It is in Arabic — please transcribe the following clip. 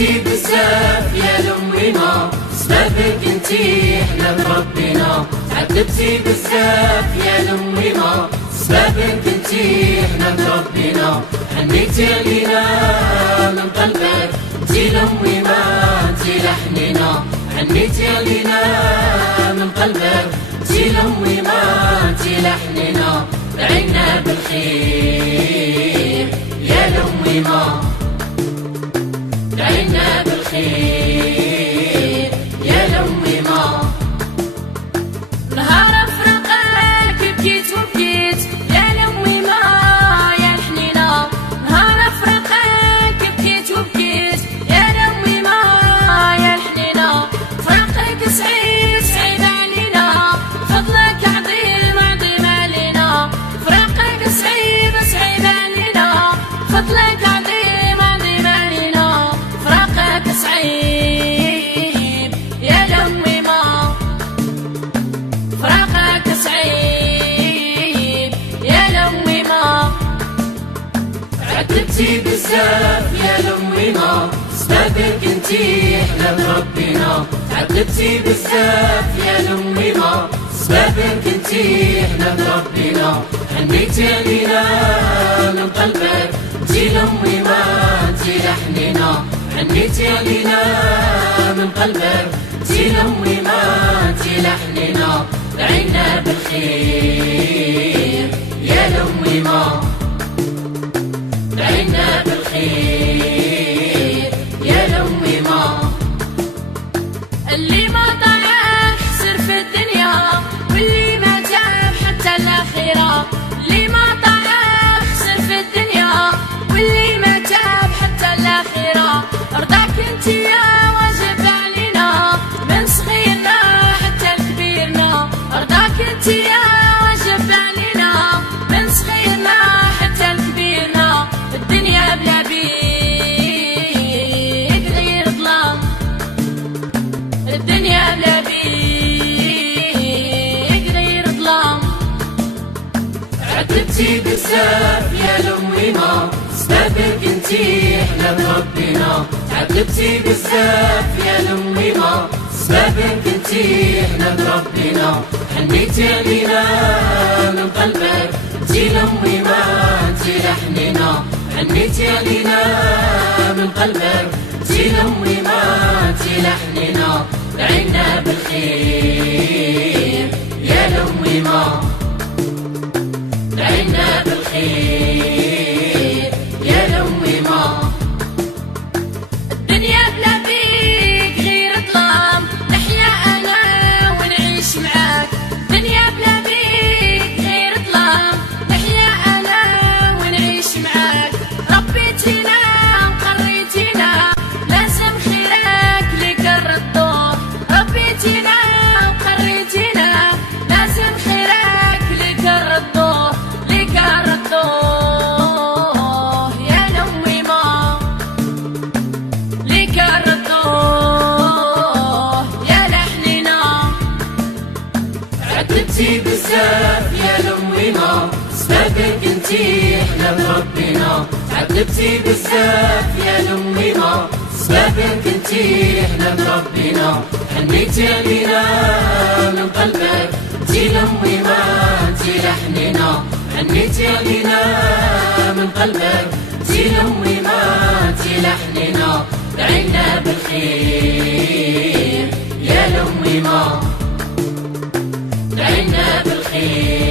تعبتي بزاف يا لأمي ما سببك انتي احنا بربنا. تعبتي بزاف يا لأمي ما سببك انتي احنا بربنا. حنيتي علينا من قلبك انتي لأمي ما انتي لحننا. حنيتي علينا من قلبك انتي لأمي ما انتي لحننا. دعينا بالخير يا لأمي ما دعينا بالخير يا لأمي ما. نهار فراقك بكيت وبكيت يا لأمي ما يا الحنينة. نهار فراقك بكيت وبكيت يا لأمي ما يا الحنينة. فراقك صعيب صعيب علينا فضلك عظيم عظيم علينا. فراقك صعيب صعيب علينا فضلك عظيم عظيم علينا. فراقك صعيب يا لأمي ما فراقك صعيب يا لأمي ما. عذبتي بزاف يا لأمي ما سببك انتي احنا بربنا. عذبتي بزاف يا لأمي ما سببك انتي احنا بربنا. حنيتي علينا من قلبك انتي لأمي ما انتي لحننا. حنيتي علينا من قلبك انتي لأمي ما انتي لحننا. دعينا بالخير يا لأمي ما دعينا بالخير يا لأمي ما. اللي ما طلع خسر في الدنيا واللي ما تعب حتى الأخيرة. اللي ما طلع خسر في الدنيا واللي ما تعب حتى الأخيرة. رضاك انتي يا واجب علينا من صغيرنا حتى لكبيرنا. رضاك انتي يا واجب علينا من صغيرنا حتى لكبيرنا. الدنيا بلا بيك غير ظلام. الدنيا بلا بيك غير ظلام. عذبتي بزاف يا لأمي ما سببك انتي احنا بربنا. تعذبتي بزاف يا لأمي ما سببك انتي احنا بربنا. حنيتي علينا من قلبك انتي لأمي ما انتي لحننا. حنيتي علينا من قلبك انتي لأمي ما انتي لحننا. دعينا بالخير يا لأمي ما دعينا بالخير يا لأمي ما. الدنيا بلا بيك غير ظلام. نحيا أنا ونعيش معاك. الدنيا بلا بيك غير ظلام. نحيا أنا ونعيش معاك. ربيتينا وقريتينا لازم خيرك لك الردور. ربيتينا وقريتينا لازم خيرك لك الردور لك الردور يا لأمي ما لك الردور يا لحننا. عذبتي بزاف يا لأمي ما سببك انتي احنا بربنا. تعذبتي بزاف يا لأمي ما سببك انتي احنا بربنا. حنيتي علينا من قلبك انتي لأمي ما انتي لحننا. حنيتي علينا من قلبك انتي لأمي ما انتي لحننا. دعينا بالخير يا لأمي ما دعينا بالخير